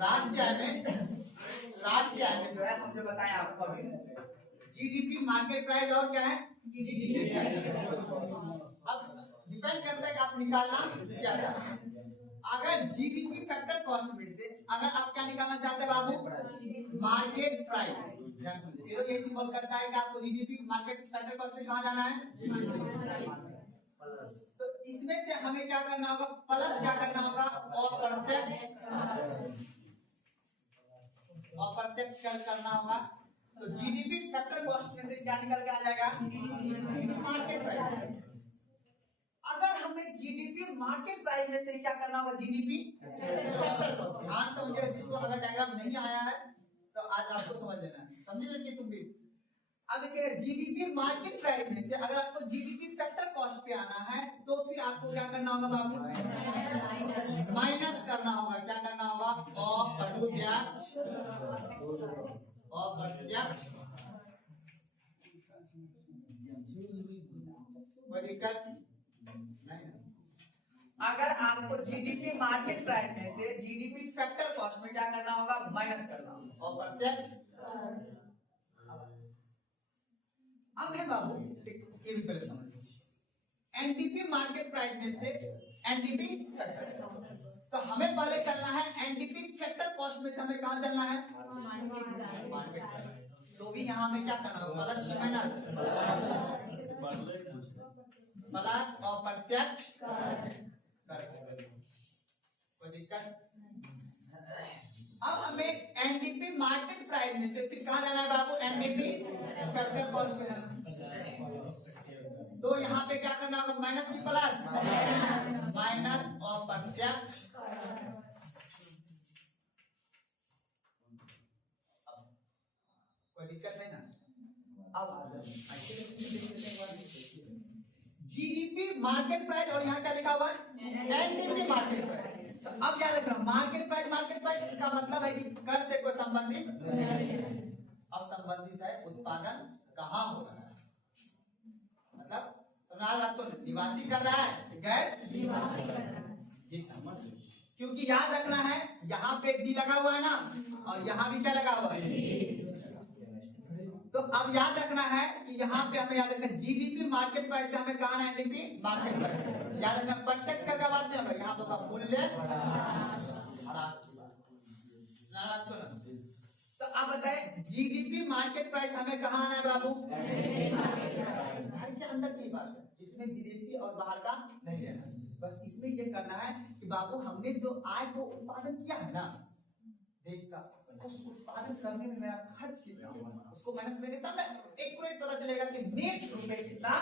राष्ट्रीय आय में जो है हमने बताया आपको अभी जीडीपी, मार्केट प्राइस और क्या है जीडीपी। अब डिपेंड करता है कि आप निकालना क्या चाहते हैं। अगर जीडीपी फैक्टर कॉस्ट में से अगर आप क्या निकालना चाहते हैं बाबू, मार्केट प्राइस, तो ये सिंबल करता है कि आपको जीडीपी मार्केट फैक्टर कॉस्ट में कहाँ जाना है। तो इसमें से हमें क्या करना होगा, प्लस क्या करना होगा, अप्रत्यक्ष कर करना होगा। तो जीडीपी फैक्टर कॉस्ट में से क्या निकल के आ जाएगा, मार्केट प्राइस। अगर हमें जीडीपी मार्केट प्राइस में से क्या करना होगा, जीडीपी फैक्टर कॉस्ट। ध्यान समझिए, जिसको अगर डायग्राम नहीं आया है तो आज आपको समझ लेना है, समझे लड़के तुम भी। अब देखिए जीडीपी मार्केट प्राइस में से अगर आपको जीडीपी फैक्टर कॉस्ट पे आना है तो फिर आपको क्या करना होगा बाबू, माइनस करना होगा। क्या करना होगा, अप्रत्यक्ष। कोई दिक्कत नहीं। अगर आपको जीडीपी मार्केट प्राइस में से जीडीपी फैक्टर कॉस्ट में क्या करना होगा, माइनस करना होगा, अप्रत्यक्ष। अब है बाबू, ये भी पहले समझ, एनडीपी मार्केट प्राइस में से एनडीपी फैक्टर, तो हमें पहले करना है एनडीपी फैक्टर कॉस्ट में से हमें कहां चलना है, मार्केट प्राइस। तो भी यहाँ में क्या करना होगा, प्लस माइनस अप्रत्यक्ष। कोई दिक्कत। अब हमें एनडीपी मार्केट प्राइस में से फिर कहां जाना है बाबू, एनडीपी फैक्टर कॉस्ट में जाना। तो यहाँ पे क्या करना होगा, माइनस की प्लस, माइनस अप्रत्यक्ष। कोई दिक्कत नहीं ना। अब जीडीपी मार्केट प्राइस और यहाँ क्या लिखा हुआ है, एनडीपी मार्केट प्राइस। तो अब याद रखना, मार्केट प्राइस इसका मतलब है कि कर से कोई संबंधित, अब संबंधित है उत्पादन कहाँ हो रहा है, मतलब सुना बात को, निवासी कर रहा है गैर निवासी कर रहा है, ये समझ। क्योंकि याद रखना है यहाँ पे डी लगा हुआ है ना, और यहाँ भी क्या लगा हुआ है। तो अब याद रखना है कि यहाँ पे हमें याद रखना जीडीपी मार्केट प्राइस से हमें कहा है एनडीपी मार्केट प्राइस। याद रखना प्रत्यक्ष कर का बात नहीं होगा, यहाँ पे मूल्य ह्रास की बात। तो अब बताए जीडीपी मार्केट प्राइस हमें कहाँ आना है बाबू, घर के अंदर की बात है, इसमें विदेशी और बाहर का नहीं है। बस इसमें ये करना है कि बाबू हमने जो आय को उत्पादन किया है ना देश का, उस उत्पादन करने में मेरा खर्च कितना हुआ उसको माइनस करेंगे, तब एक्यूरेट पता चलेगा कि नेट रुपए कितना,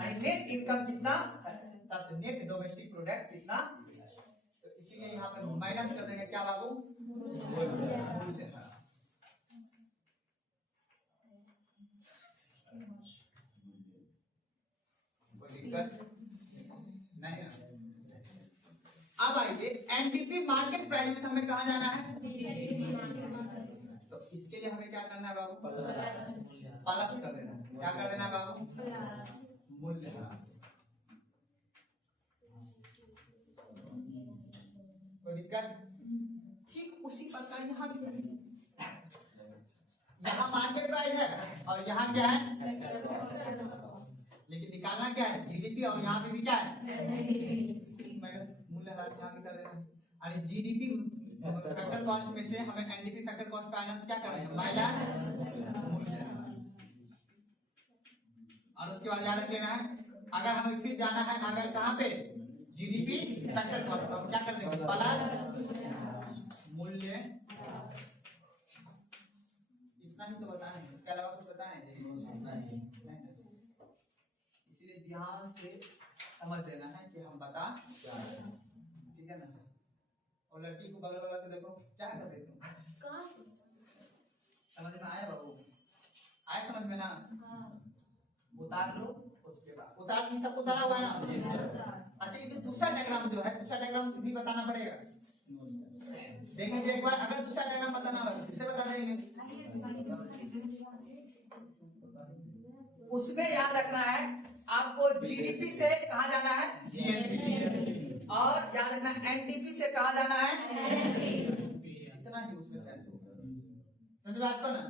नेट इनकम कितना, तब नेट डोमेस्टिक प्रोडक्ट कितना। तो इसीलिए यहाँ पे माइनस कर देंगे क्या बाबू, मूल्य। कोई दिक्कत नहीं ना। अब आइए एनडीपी मार्केट प्राइस में हमें कहाँ जाना है, तो इसके लिए हमें क्या करना है बाबू, प्लस कर देना। क्या कर देना बाबू, मूल्य। कोई दिक्कत। ठीक उसी प्रकार यहाँ भी है, यहाँ मार्केट प्राइस है और यहाँ क्या है, लेकिन निकालना क्या है, जीडीपी, और यहाँ पे भी क्या है, मूल्य ह्रास यहाँ भी कर देना। और जीडीपी फैक्टर कॉस्ट में से हमें एनडीपी फैक्टर कॉस्ट पे आना, क्या करेंगे, माइनस मूल्य। और उसके बाद याद रख लेना है, अगर हमें फिर जाना है अगर कहाँ पे, जीडीपी फैक्टर कॉस्ट, हम क्या कर देंगे, प्लस मूल्य। इतना ही तो बताना है, इसके अलावा कुछ बताना है। इसीलिए ध्यान से समझ लेना है कि हम बता क्या रहे हैं, ठीक है ना। और लड़की को बगल वाला को देखो क्या कर रहे तुम, समझ में आया बाबू, आया समझ में ना। उतार लो, उसके बाद उतार नहीं, सब उतारा हुआ है ना। अच्छा ये दूसरा डायग्राम जो है, दूसरा डायग्राम भी बताना पड़ेगा। देखेंगे एक बार, अगर दूसरा डायग्राम बताना होगा फिर से बता देंगे। उसमें याद रखना है आपको जीडीपी से कहा जाना है, जीएनपी, और याद रखना एनडीपी से कहा जाना है। समझ बात को ना,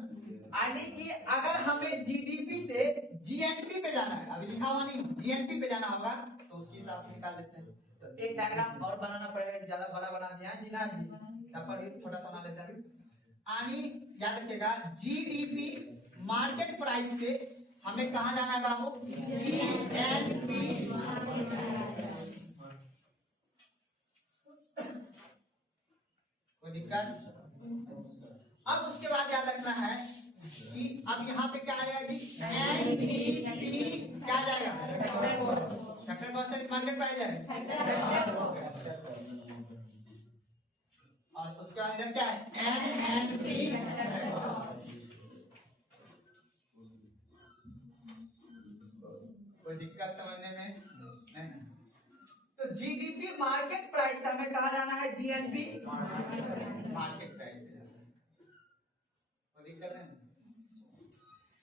यानी कि अगर हमें जीडीपी से जीएनपी पे जाना है, अभी लिखा हुआ नहीं, जीएनपी पे जाना होगा तो उसके हिसाब से निकाल लेते हैं। तो एक डायग्राम और बनाना पड़ेगा, ज्यादा बड़ा बना दिया है जी ना जी, तब पर छोटा सा बना लेते हैं अभी। यानी याद रखिएगा जीडीपी मार्केट प्राइस से हमें कहां जाना है बाबू, जीएनपी। कोई दिक्कत? अब उसके बाद याद रखना है कि अब यहाँ पे क्या आ जाएगा जी, एनडीपी क्या आ जाएगा, फैक्टर कॉस्ट मार्केट प्राइस है, और उसके बाद इधर क्या है, एनएनपी। कोई दिक्कत समझने में नहीं? तो जीडीपी मार्केट प्राइस हमें कहा जाना है, जीएनपी मार्केट प्राइस। कोई दिक्कत नहीं?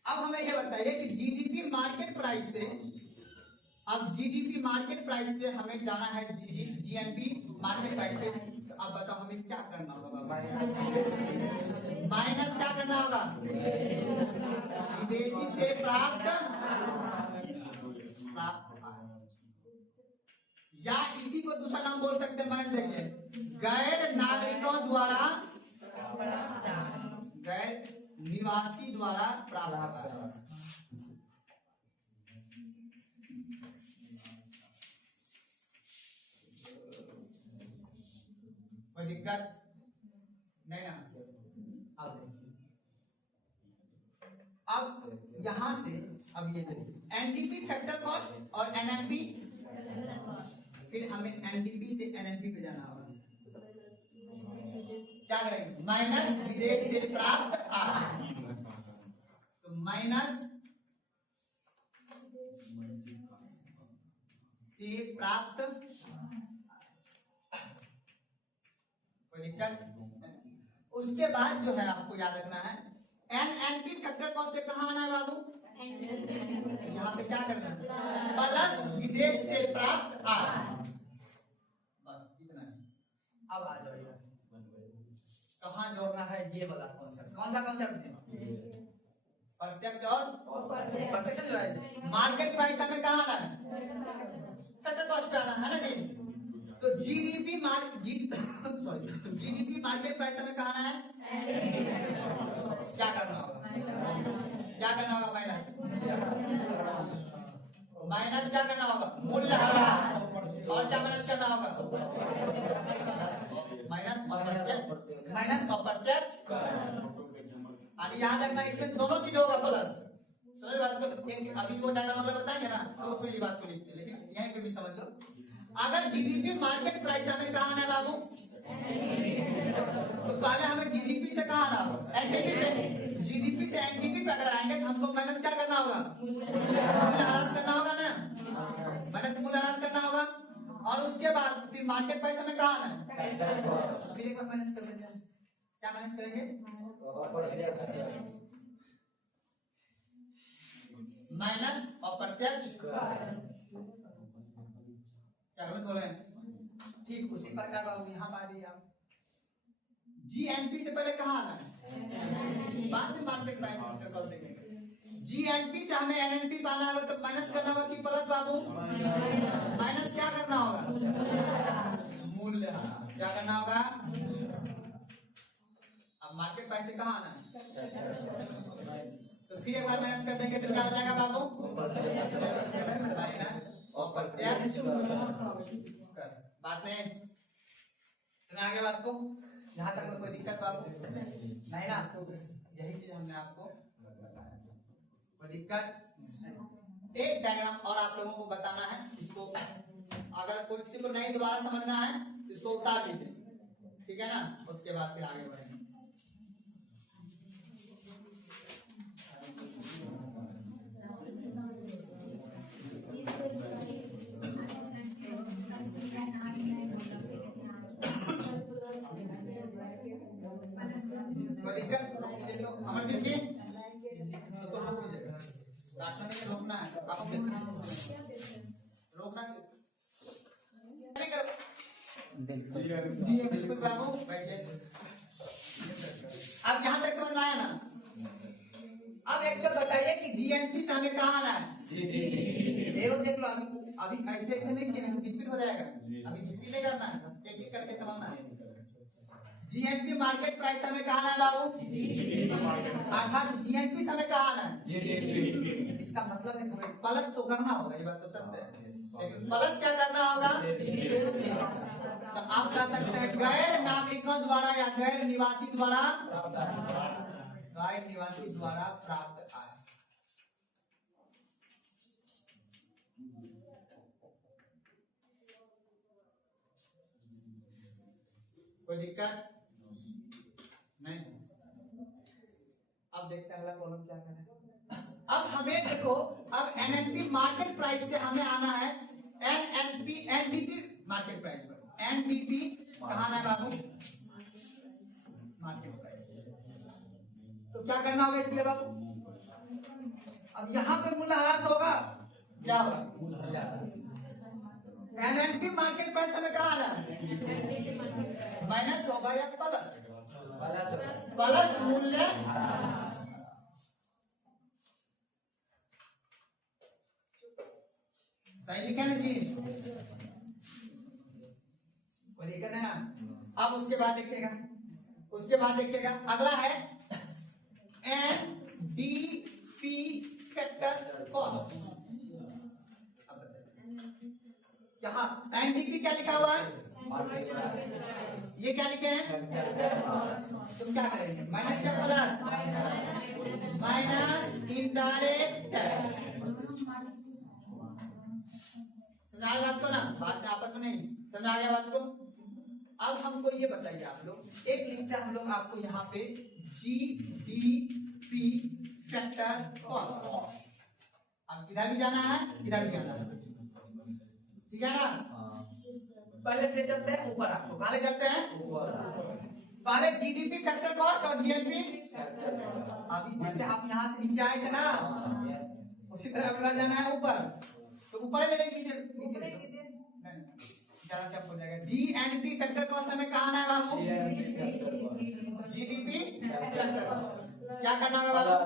अब हमें ये बताइए कि जीडीपी मार्केट प्राइस से, अब जीडीपी मार्केट प्राइस से हमें जाना है जीएनपी मार्केट प्राइस पे। तो अब बताओ हमें क्या करना होगा, माइनस क्या करना होगा, विदेशी से प्राप्त या इसी को दूसरा नाम बोल सकते हैं, मान देखिए गैर नागरिकों द्वारा, गैर निवासी द्वारा प्राप्त। कोई दिक्कत नहीं ना? अब यहां से अब ये देखिए एनडीपी फैक्टर कॉस्ट और एनएनपी, फिर हमें एनडीपी से एनएनपी पे जाना होगा। क्या करेंगे, माइनस विदेश से प्राप्त आय, तो माइनस से प्राप्त, कोई दिक्कत? उसके बाद जो है आपको याद रखना है एनएनपी फैक्टर कॉस्ट से कहां आना है बाबू, यहाँ पे क्या करना है, प्लस विदेश से प्राप्त आय, बस इतना ही। अब आ जाइए कहां जोड़ना है, ये वाला कॉन्सेप्ट। कौन सा कॉन्सेप्ट है, प्रत्यक्ष और प्रत्यक्ष जो है मार्केट प्राइस हमें कहां आना है, फैक्टर कॉस्ट पे आना है ना जी। तो जीडीपी जीडीपी मार्केट प्राइस हमें कहां आना है, क्या करना होगा, क्या करना होगा, माइनस, माइनस क्या करना होगा, मूल्य ह्रास, और क्या माइनस करना होगा, माइनस अप्रत्यक्ष, माइनस अप्रत्यक्ष। और याद रखना इसमें दोनों चीज होगा प्लस, समझ बात को। अभी जो डायग्राम अगला बताएंगे ना तो उसमें ये बात को लिखते हैं, लेकिन यहीं पे भी समझ लो। अगर जीडीपी मार्केट प्राइस हमें कहां आना है बाबू, तो पहले हमें जीडीपी से कहां आना, एनडीपी पे। जीडीपी से एनडीपी पे अगर आएंगे तो हमको माइनस क्या करना होगा, मूल्य ह्रास करना होगा ना, माइनस मूल्य ह्रास करना होगा। और उसके बाद फिर मार्केट प्राइस हमें कहां आना है, फिर एक बार माइनस कर देंगे, क्या माइनस करेंगे, माइनस अप्रत्यक्ष। क्या गलत बोल रहे हैं, ठीक उसी प्रकार बाबू यहाँ पा लिया, जीएनपी से पहले कहां आना है, बाद में मार्केट प्राइस कर देंगे। जीएनपी से हमें एनएनपी पाना होगा तो माइनस करना होगा कि प्लस बाबू, माइनस क्या करना होगा, मूल्य, क्या करना होगा। अब मार्केट प्राइस से कहां आना है, तो फिर एक बार माइनस कर देंगे तो क्या हो जाएगा बाबू, माइनस अप्रत्यक्ष। बात में सुना आगे बात को, यहाँ तक में कोई दिक्कत बाबू नहीं ना, यही चीज हमने आपको बताया, कोई दिक्कत। एक डायग्राम और आप लोगों को बताना है, इसको अगर कोई किसी को नहीं दोबारा समझना है तो इसको उतार लीजिए, ठीक है ना, उसके बाद फिर आगे बढ़ेंगे। अमरजीत जी तो रोक लीजिएगा, काटना नहीं रोकना है, आपको रोकना नहीं करो, बिल्कुल बाबू बैठिए। अब यहाँ तक समझ में आया ना, जीएनपी से हमें कहाँ आना है? देखो देख लो, अभी ऐसे ऐसे नहीं किया, डिस्प्यूट हो जाएगा, अभी डिस्प्यूट नहीं करना है, बस एक एक करके समझना है। जीएनपी मार्केट प्राइस हमें कहाँ आना है बाबू? अर्थात जीएनपी से हमें कहाँ आना है? इसका मतलब है प्लस तो करना होगा, ये बात तो सत्य है, लेकिन प्लस क्या करना होगा? तो आप कह सकते हैं गैर नागरिकों द्वारा या गैर निवासी द्वारा प्राप्त आय। कोई दिक्कत नहीं। अब देखते हैं अगला कॉलम क्या करें। अब हमें देखो, अब एनएनपी मार्केट प्राइस से हमें आना है एनडीपी मार्केट प्राइस पर। एनडीपी कहाँ आना है बाबू? Market price. तो क्या करना होगा इसके लिए बाबू? अब यहाँ पे मूल्यह्रास होगा, क्या होगा? एनएनपी मार्केट प्राइस हमें कहाँ आना है? माइनस होगा या प्लस? प्लस मूल्य। सही लिखा ना जी? कोई दिक्कत है ना? अब उसके बाद देखिएगा, अगला है एनडीपी फैक्टर कॉस्ट। यहाँ एनडीपी क्या लिखा हुआ है? ये क्या लिखे हैं? तुम क्या करेंगे? माइनस या प्लस? Minus indirect tax. समझ आ गया बात को ना? बात आपस में नहीं समझ आ गया बात को? अब हमको ये बताइए, आप लोग एक लिखते हैं हम लोग आपको यहाँ पे जीडीपी फैक्टर कॉस्ट। अब किधर भी जाना है, किधर भी जाना है, ठीक है ना? पहले ले चलते हैं ऊपर, आपको कहाँ ले चलते हैं? पहले जीडीपी फैक्टर कॉस्ट और जीएनपी। अभी जैसे आप यहाँ से नीचे आए थे ना, उसी तरह अगला जाना है ऊपर, तो ऊपर ले नीचे ज्यादा जब हो जाएगा। जीएनपी फैक्टर कॉस्ट हमें कहाँ आना है बाबू? GDP factor cost. क्या करना होगा बाबू?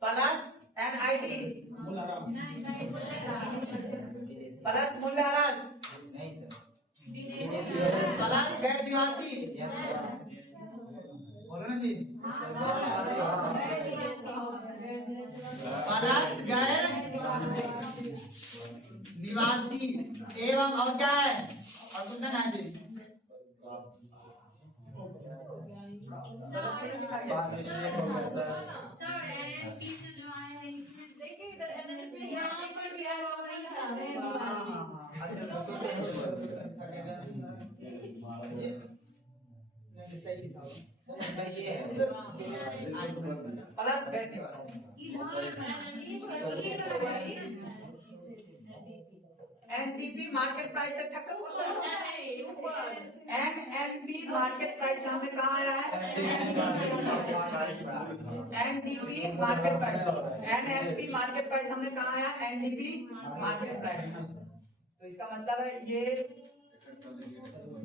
प्लस एनआईटी प्लस मूल्यह्रास प्लस गैर निवासी। बोलो ना जी? प्लस गैर निवासी एवं और क्या है? और सुनना ना जी, प्लस गैर निवासी। एनडीपी मार्केट प्राइस से factor cost. NNP market price हमने कहा आया है? NDP market price. NNP market price हमने कहा आया? NDP market price. तो इसका मतलब है ये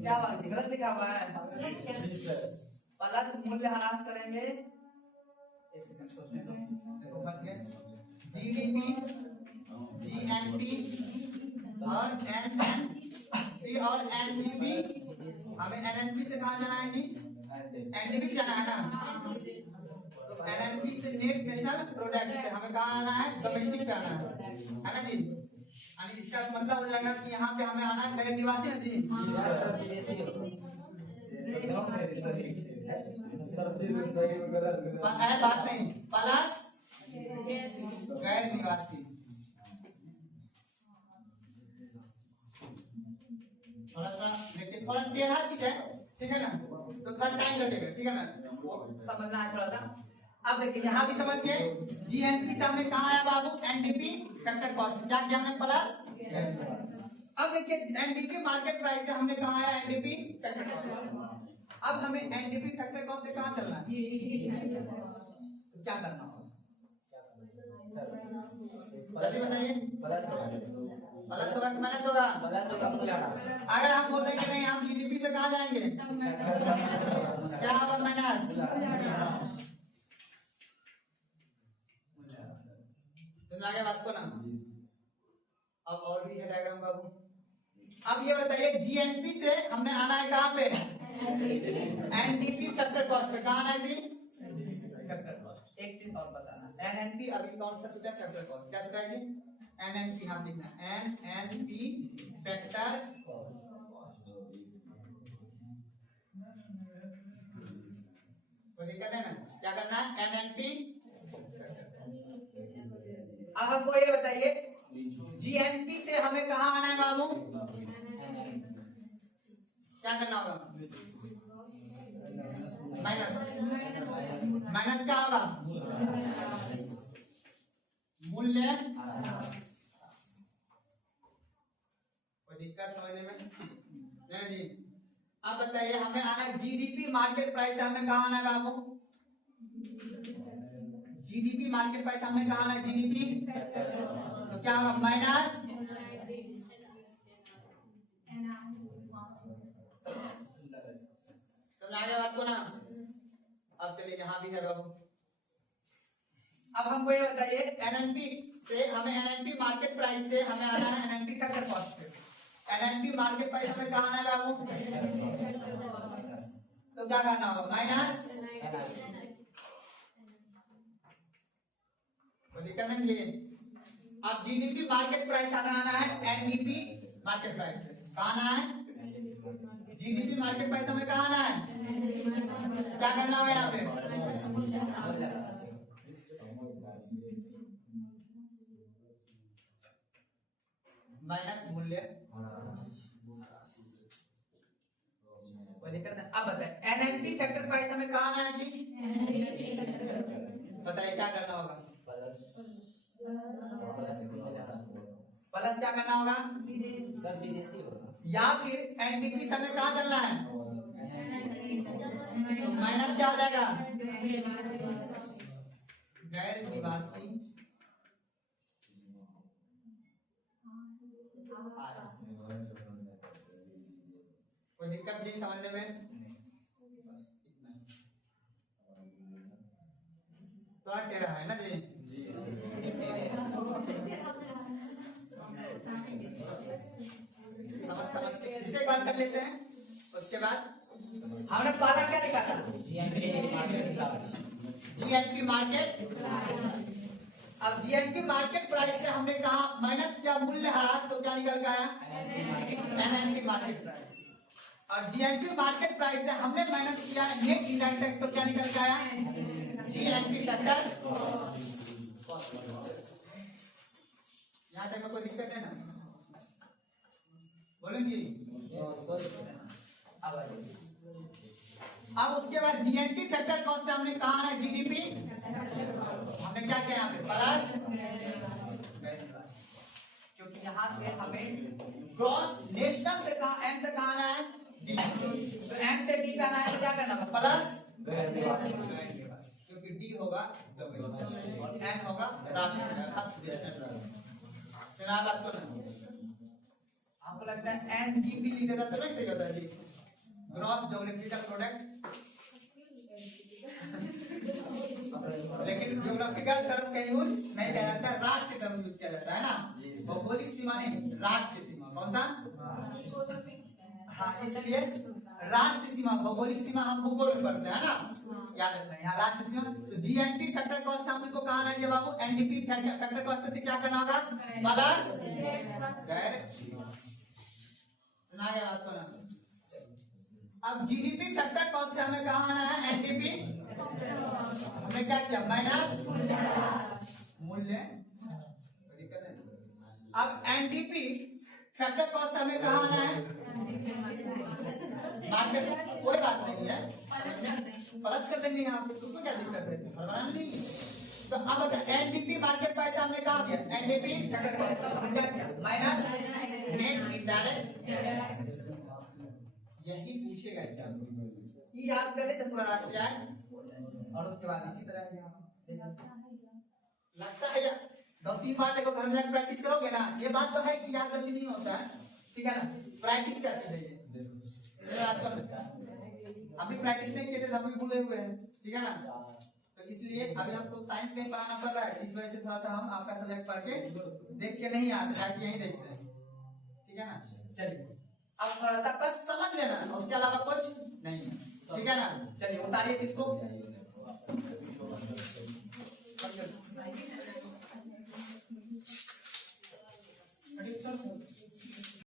क्या बात गलत लिखा हुआ है? प्लस मूल्यह्रास करेंगे, एक सेकंड सोचने दो, जीडीपी, जीएनपी और एनएनपी और एनडीपी। हमें एनएनपी से कहाँ जाना है जी? एनडीपी जाना है ना? तो एनएनपी से नेट नेशनल प्रोडक्ट से हमें कहाँ आना है? डोमेस्टिक पे आना है ना जी? यानी इसका मतलब हो जाएगा कि यहाँ पे हमें आना है गैर निवासी ना जी? बात नहीं, प्लस गैर निवासी। थोड़ा सा लेकिन थोड़ा टेढ़ा चीज है, ठीक है ना? तो थोड़ा टाइम लगेगा, ठीक है ना? वो समझना है थोड़ा सा। अब देखिए यहाँ भी समझ गए, जीएनपी से हमने कहा है बाबू? NDP factor cost. क्या किया हमने? प्लस। अब देखिए एनडीपी मार्केट प्राइस से हमने कहा है एनडीपी फैक्टर कॉस्ट। अब हमें एनडीपी फैक्टर कॉस्ट से कहाँ चलना है? तो क्या करना होगा? बताइए। प्लस होगा कि माइनस होगा? अगर हम बोलते कि नहीं हम जीडीपी से कहाँ जाएंगे? क्या होगा? माइनस। समझ गया बात को ना। अब और भी है डायग्राम बाबू। अब ये बताइए जीएनपी से हमने आना है कहाँ पे, एनडीपी फैक्टर कॉस्ट पे। कहाँ आना है जी, फैक्टर कॉस्ट। एक चीज और बताना, एनएनपी अभी कौन सा सूत्र है, फैक्टर कॉस्ट। क्या सूत्र है जी, एनएनपी। हाँ लिखना एनएनपी फैक्टर कोई दिक्कत है ना, क्या करना है एनएनपी। अब हमको ये बताइए जीएनपी से हमें कहाँ आना है बाबू, क्या करना होगा, माइनस। माइनस क्या होगा, मूल्य। कोई दिक्कत समझने में नहीं जी। अब बताइए हमें आना है जीडीपी मार्केट प्राइस से हमें कहाँ आना है बाबू, जीडीपी मार्केट प्राइस हमें कहाँ आना है, जीडीपी। तो क्या होगा माइनस, समझ आया बात को ना। अब चलिए यहाँ भी है बाबू। अब हमको ये बताइए एनएनपी से हमें, एनएनपी मार्केट प्राइस से हमें आना है एनएनपी फैक्टर कॉस्ट पे। एनएनपी मार्केट प्राइस हमें कहाँ आना है बाबू, तो क्या करना होगा माइनस। कोई दिक्कत नहीं है। अब जीडीपी मार्केट प्राइस हमें आना है एनडीपी मार्केट प्राइस पे। कहाँ आना है, जीडीपी मार्केट प्राइस हमें कहाँ आना है, क्या करना होगा यहाँ पे, माइनस मूल्य। कोई दिक्कत नहीं। अब बताए एनएनपी फैक्टर प्राइस हमें कहाँ आना है जी, बताइए क्या करना होगा, प्लस क्या करना होगा सर, विदेशी होगा। या फिर एनडीपी से हमें कहाँ चलना है, तो माइनस क्या हो जाएगा, गैर निवासी। कोई दिक्कत नहीं समझने में, थोड़ा टेढ़ा है ना जी। समझ के इसे एक बार कर लेते हैं। उसके बाद हमने पहला क्या लिखा था, जीएनपी मार्केट। अब जीएनपी मार्केट प्राइस से हमने कहा माइनस क्या मूल्य ह्रास, तो क्या निकल गया एनएनपी मार्केट प्राइस। और जीएनपी मार्केट प्राइस से हमने माइनस किया नेट इनडायरेक्ट टैक्स, तो क्या निकल गया जीएनपी फैक्टर। यहाँ तक में कोई दिक्कत है ना, बोलेंगे। अब उसके बाद जीएनपी फैक्टर कॉस्ट से हमने कहा है जीडीपी, हमने क्या किया यहाँ पे प्लस, क्योंकि यहाँ से हमें ग्रॉस नेशनल से कहा, एन से कहा है डी, तो एन से डी का आना है तो क्या करना होगा प्लस, क्योंकि डी होगा और एन होगा राष्ट्रीय। चला बात को ना, आपको लगता है एनजीपी लिख देता तो नहीं सही होता है जी, ग्रॉस ज्योग्राफिकल प्रोडक्ट। लेकिन ज्योग्राफिकल टर्म का यूज नहीं किया जाता है, राष्ट्रीय टर्म यूज किया जाता है ना, भौगोलिक सीमा नहीं राष्ट्रीय सीमा। कौन सा, हाँ इसलिए राष्ट्रीय सीमा, भौगोलिक सीमा हम भूगोल में पढ़ते हैं ना, याद रखना है यहाँ राष्ट्रीय सीमा। तो जीएनपी फैक्टर कॉस्ट से हमको कहा ना जब बाबू एनडीपी फैक्टर कॉस्ट पे क्या करना होगा प्लस, सुना गया बात को ना। अब जीडीपी फैक्टर कॉस्ट से हमें कहा आना है एनडीपी, हमने क्या किया माइनस मूल्य। दिक्कत है। अब एनडीपी फैक्टर कॉस्ट से हमें कहा आना है मार्केट, कोई बात नहीं है प्लस कर देंगे यहाँ से, तुमको क्या दिक्कत है, हड़बड़ाना नहीं है। तो अब अगर एनडीपी मार्केट प्राइस हमने कहा किया एनडीपी फैक्टर कॉस्ट हमने क्या किया माइनस नेट इनडायरेक्ट। यही पूछेगा एग्जाम, ये याद कर ले तो पूरा रात जाए। और उसके बाद इसी तरह यहाँ लगता है या 2-3 बार देखो घर में जाकर प्रैक्टिस करोगे ना, ये बात तो है कि याद गलती नहीं होता है, ठीक है ना, प्रैक्टिस करते रहिए। अभी प्रैक्टिस नहीं किए थे, अभी भूले हुए हैं, ठीक है ना। तो इसलिए अभी हमको साइंस में पढ़ाना पड़ रहा है, इस वजह से थोड़ा सा हम आपका सब्जेक्ट पढ़ के देख के नहीं आते, जाके यही देखते हैं, ठीक है ना। चलिए अब थोड़ा सा बस समझ लेना, उसके अलावा कुछ नहीं है, ठीक है ना। चलिए उतारिए इसको।